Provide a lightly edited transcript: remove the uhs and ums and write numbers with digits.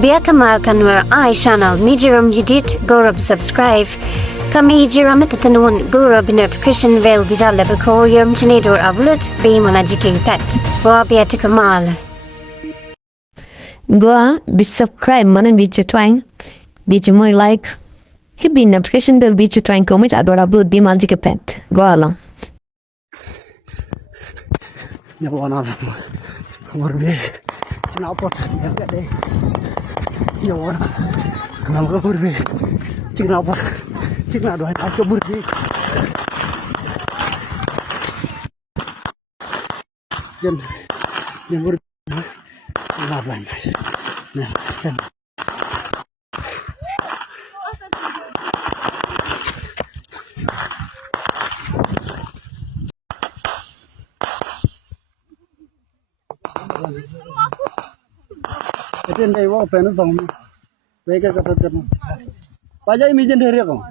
Biar kemalkan war I channel mijiram yedit gorab subscribe. Kami jiram itatanun gorab notification bell bijal lebeko yum chinedor upload be manajiki pet. Gua biar kemal. Gua bi subscribe manan bi twang bi moy like. Hibi notification bell bi twang comment ador upload be manajiki pet. Gua lang. Nyawa na burebiey kenapa enggak deh nyawa na kenapa burebiey kenapa doa tak burebiey jen burebiey kenapa nah Ketin dai wo pen dong. Wega kata terus. Pajai mijen dari kau.